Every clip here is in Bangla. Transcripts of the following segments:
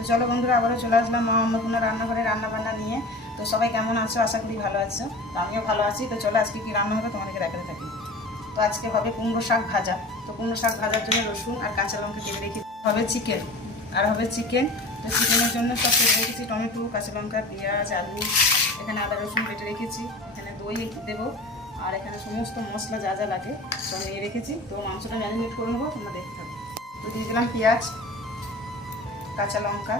তো চলো বন্ধুরা, আবারও চলে আসলাম মা অন্নপূর্ণা রান্নাঘরে রান্নাবান্না নিয়ে। তো সবাই কেমন আছো? আশা করি ভালো আছো। তো আমিও ভালো আছি। তো চলো আজকে কি রান্না হবে তোমাদেরকে দেখাতে থাকি। তো আজকে হবে কুমড়ো শাক ভাজা। তো কুমড়ো শাক ভাজার জন্য রসুন আর কাঁচা লঙ্কা কেটে রেখে হবে চিকেন। তো চিকেনের জন্য সব কেটে রেখেছি, টমেটো, কাঁচা লঙ্কা, পেঁয়াজ, আলু, এখানে আদা রসুন কেটে রেখেছি, এখানে দই দেবো, আর এখানে সমস্ত মশলা যা যা লাগে সব নিয়ে রেখেছি। তো মাংসটা ম্যারিনেট করে নেবো, তোমরা দেখতে থাকো। তো দিয়ে দিলাম পেঁয়াজ, কাঁচা লঙ্কা,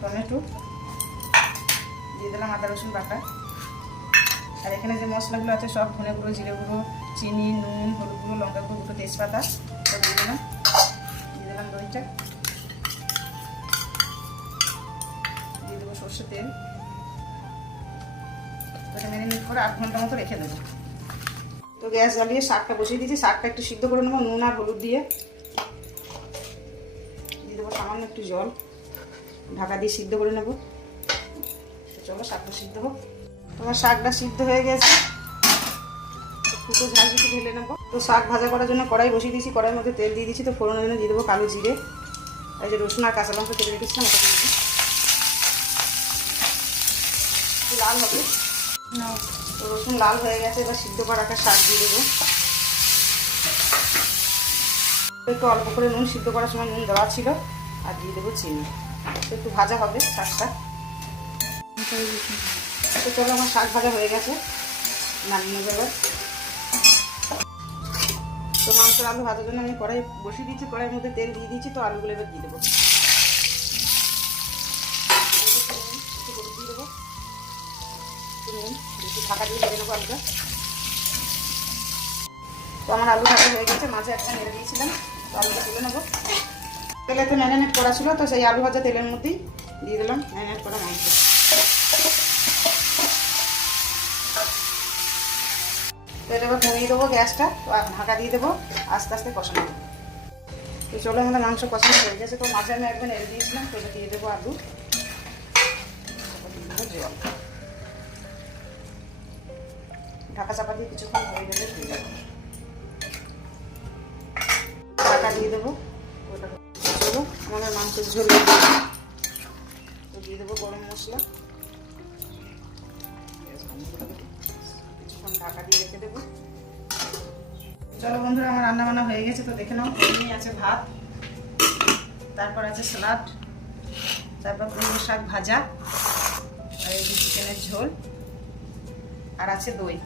টমেটো, দিয়ে দিলাম আদা রসুন বাটা। আর এখানে যে মশলাগুলো আছে সব ধনে গুঁড়ো, জিরে গুঁড়ো, চিনি, নুন, হলুদ গুঁড়ো, লঙ্কা গুঁড়ো, দুটো তেজপাতা সব দিয়ে দিলাম দইটা, দিয়ে দেবো সর্ষের তেল। ওটা ম্যারিনেট করে 8 ঘন্টা মতো রেখে দেবো। তো গ্যাস জ্বালিয়ে শাকটা বসিয়ে দিয়েছি, শাকটা একটু সিদ্ধ করে নেবো নুন আর হলুদ দিয়ে দেবো সামান্য একটু জল, ঢাকা দিয়ে সিদ্ধ করে নেবো। চলো শাকটা সিদ্ধ হোক। তোমার শাকটা সিদ্ধ হয়ে গেছে, ফুটো ঝাল কিছু ঢেলে নেবো। তো শাক ভাজা করার জন্য কড়াই বসিয়ে দিয়েছি, কড়াইয়ের মধ্যে তেল দিয়ে দিচ্ছি। তো ফোড়নের জন্য দিয়ে দেবো কালো জিরে, এই যে রসুন আর কাঁচা লঙ্কা কেটে রেখেছিলাম ওটা দিয়ে দিচ্ছি, একটু লাল হবে। তো রসুন লাল হয়ে গেছে, এবার সিদ্ধ করা রাখা শাক দিয়ে দেবো। একটু অল্প করে নুন, সিদ্ধ করার সময় নুন দেওয়া ছিল, আর দিয়ে দেবো চিনি। একটু ভাজা হবে শাকটা। তো চলো আমার শাক ভাজা হয়ে গেছে, নামিয়ে নেবো এবার। তো মাংস আলু ভাজার জন্য আমি কড়াই বসিয়ে দিচ্ছি, কড়াইয়ের মধ্যে তেল দিয়ে দিচ্ছি। তো আলুগুলো এবার দিয়ে দেবো, দিয়ে দেবো নুন, একটু ঢাকা দিয়ে ভেজে নেবো আলুটা। তো আমার আলু ভাজা হয়ে গেছে, মাঝে একটা নেড়ে দিয়েছিলাম। তো আলুটা তুলে নেবো। তেলে তো ম্যারিনেট করা ছিল, তো সেই আলু ভাজা তেলের মধ্যেই দিয়ে দিলাম ম্যারিনেট করা মাংস। তো এটা এবার কমিয়ে দেবো গ্যাসটা, তো ঢাকা দিয়ে দেবো, আস্তে আস্তে কষানো দেবো। তো চলো আমাদের মাংস কষানো হয়ে গেছে। তো মাঝে আমি একবার নেড়ে দিয়েছিলাম, তো এটা দিয়ে দেবো আলু, দিয়ে দেবো জল, ঢাকা চাপা দিয়ে কিছুক্ষণ হয়ে গেলে দিয়ে দেবো, ঢাকা দিয়ে দেবো। ওটা দেবো আমাদের মাংসের ঝোল। তো দিয়ে দেবো গরম মশলা, কিছুক্ষণ ঢাকা দিয়ে রেখে দেবো। চলো বন্ধুরা, আমার রান্না বান্না হয়ে গেছে। তো দেখে নাও, এমনি আছে ভাত, তারপর আছে স্যালাড, তারপর কুমড়ো শাক ভাজা, আর এই চিকেনের ঝোল, আর আছে দই।